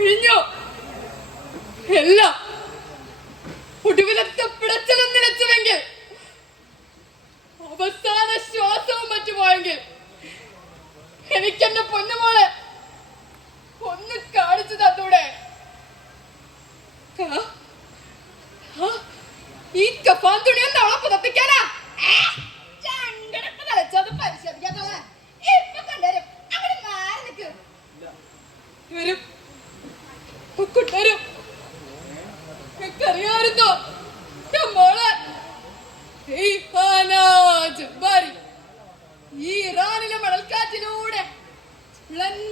കഴിഞ്ഞു. എല്ലാം ഒടുവിലത്തെ പിടച്ചിലും നിലച്ചുവെങ്കിൽ, അവസാന ശ്വാസവും മറ്റുപോയെങ്കിൽ, എനിക്കെന്റെ പൊന്നുമോളെ ഒന്ന് കാണിച്ചു തന്നൂടെ? ഈ കഫാൻ തുണിയൊന്ന് അവളെ പുതപ്പിക്കാനാ? തലച്ചത് പരിശോധിക്കാത്തവളെ ഇപ്പൊ കണ്ടുവരും. അങ്ങനെ മാറി നിൽക്ക്. വരും കൊണ്ടുവരും. എനിക്കറിയാമായിരുന്നോ മോളെ? ഈ ഇറാനിലെ മണൽക്കാറ്റിലൂടെ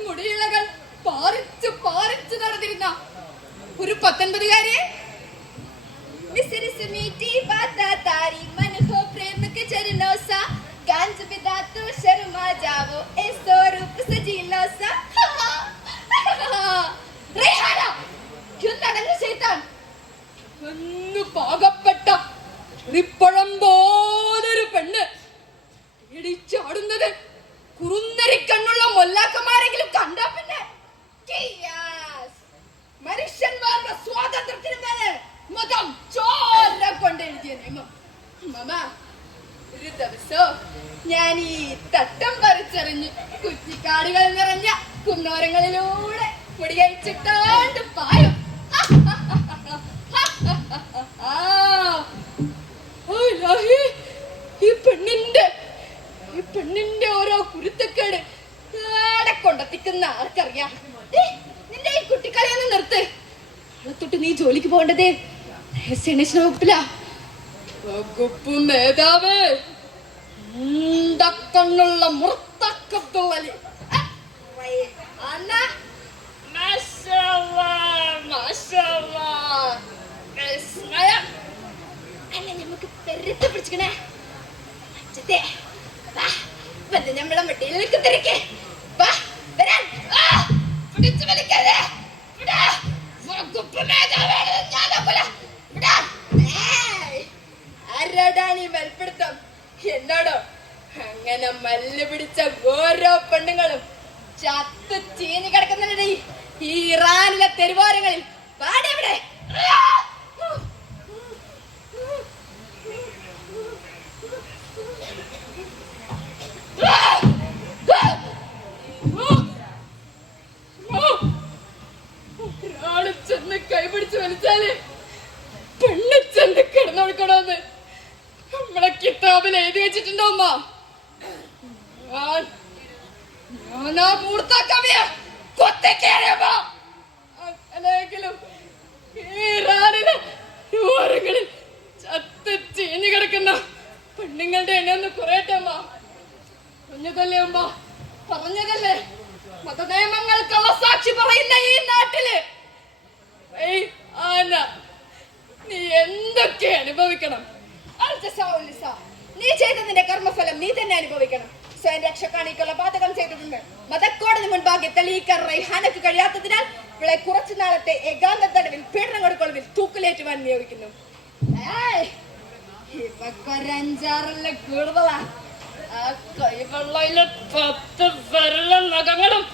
മുടിയിളകൾ പാറിച്ചു പാറിച്ചു നടന്നിരുന്ന ഒരു 19-കാരിയെ പാകപ്പെട്ട റിപ്പഴം പോലൊരു പെണ്ണ് ഇടിച്ചാടുന്നത് കുറുന്നരിക്കണ്ണുള്ള മൊല്ലാക്കന്മാരെങ്കിലും കണ്ടാ പിന്നെ മനുഷ്യന്മാരുടെ സ്വാതന്ത്ര്യത്തിന് മേലെ മതം ചോര കൊണ്ട് എഴുതിയ നിയമം. മമ, ഒരു ദിവസം ഞാൻ ഈ തട്ടം പറിച്ചെറിഞ്ഞ് കുറ്റിക്കാടുകൾ നിറഞ്ഞ കുന്നോരങ്ങളിലൂടെ മുടിയഴിച്ചിട്ടാണ്ട് പായും. ഈ പെണ്ണിന്റെ ഓരോ കുരുത്തക്കേട് കൊണ്ടെത്തിക്കുന്ന ആർക്കറിയാം? നിന്റെ ഈ കുട്ടിക്കളിയൊന്ന് നിർത്ത്. തൊട്ട് നീ ജോലിക്ക് പോകേണ്ടത് രഹസ്യാന്വേഷണ വകുപ്പിലാ. വകുപ്പ് മേധാവ് കണ്ണുള്ള മുർത്തക്കബ്ദുൽ നമുക്ക് പെരുത്ത് പിടിച്ചിക്കണേ. നമ്മളെ മട്ടിയിലേക്ക് തിരക്കേ പിടിച്ചു വലിക്കാതെ. ആരാടാണ് ഈ മൽപ്പിടുത്തം? എന്നോടോ? അങ്ങനെ മല്ല് പിടിച്ച ഓരോ പെണ്ണുങ്ങളും ചത്ത് ചീഞ്ഞു കിടക്കുന്നുണ്ട് ഈ ഇറാനിലെ തെരുവോരങ്ങളിൽ. പാടെവിടെ? ചെന്ന് കൈപിടിച്ച് വലിച്ചാല് പെണ്ണ് ചെന്ന് കിടന്നൊടുക്കണോന്ന് നമ്മളെ കിതാബിൽ എഴുതി വെച്ചിട്ടുണ്ടോ അമ്മ? ഞാനാ മൂർത്താക്കവിയെ കൊത്തിക്കേറിയപ്പോ അല്ലെങ്കിലും ഇറാനിലെ ഓരങ്ങളിൽ ചത്ത് ചീഞ്ഞു കിടക്കുന്ന പെണ്ണുങ്ങളുടെ എണ്ണ ഒന്ന് കുറയട്ടെ അമ്മ. പറഞ്ഞതല്ലേ അമ്മ, പറഞ്ഞതല്ലേ? മതനിയമങ്ങൾക്കുള്ള സാക്ഷി പറയുന്ന ഈ നാട്ടില് നീ എന്തൊക്കെ അനുഭവിക്കണം? നീ ചെയ്തതിന്റെ കർമ്മഫലം നീ തന്നെ അനുഭവിക്കണം. സ്വയം രക്ഷക്കാണിക്കുള്ള പാതകം ചെയ്തിട്ടുണ്ട്. മതക്കോടതി മുൻപാകെ തെളിയിക്കാൻ റൈഹാനക്ക് കഴിയാത്തതിനാൽ ഇവളെ കുറച്ചു നാളത്തെ ഏകാന്ത തടവിൽ പീഡനം കൊടുക്കൊളവിൽ തൂക്കിലേറ്റുവാൻ നിയോഗിക്കുന്നു. ഇവക്കൊരഞ്ചാറിലെ കൂടുതലാ. ആ കൈവെള്ളയിലെ 10 വിരല നഖങ്ങളും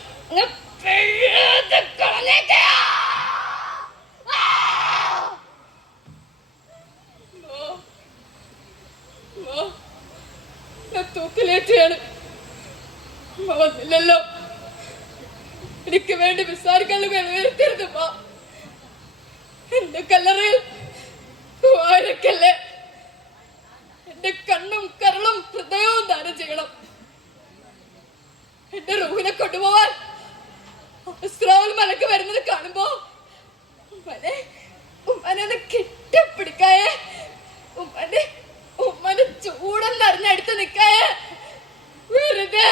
തൂക്കിലേറ്റാണ്. വന്നില്ലല്ലോ. എനിക്ക് വേണ്ടി വിസാരിക്കല്ലുകൾ ഉയർത്തരുത്. എന്റെ കല്ലറയിൽ വാരക്കല്ലേ. എന്റെ കണ്ണും കരളും ഹൃദയവും ദാനം ചെയ്യണം. എന്റെ റൂഹിനെ കൊണ്ടുപോവാൻ മലക്ക് വരുന്നത് കാണുമ്പോ ഉമ്മനെ കെട്ടിപ്പിടിക്കായേ. ഉമ്മന്റെ ചൂടെന്നറിഞ്ഞടുത്ത് നിക്കായേ. വെറുതെ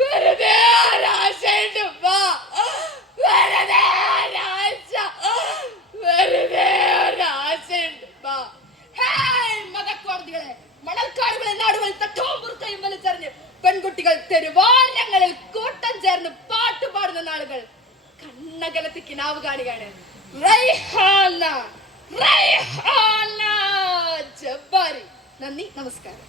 വെറുതെ ഒരാശയുണ്ട് ഉമ്മ. വെറുതെ ഒരാശ, വെറുതെ ഒരാശയുണ്ട് ഉമ്മ. മതക്കോടതികളെ, മണൽക്കാടുകളെ, നാടുകളിൽ തട്ടവും മുറുക്കയും വലിച്ചെറിഞ്ഞ് പെൺകുട്ടികൾ തെരുവാരങ്ങളിൽ കൂട്ടം ചേർന്ന് പാട്ടുപാടുന്ന നാളുകൾ കണ്ണകലത്ത് കിനാവ് കാണുകയാണ്. റൈഹാന, റൈഹാന ജബ്ബാരി. നന്ദി, നമസ്കാരം.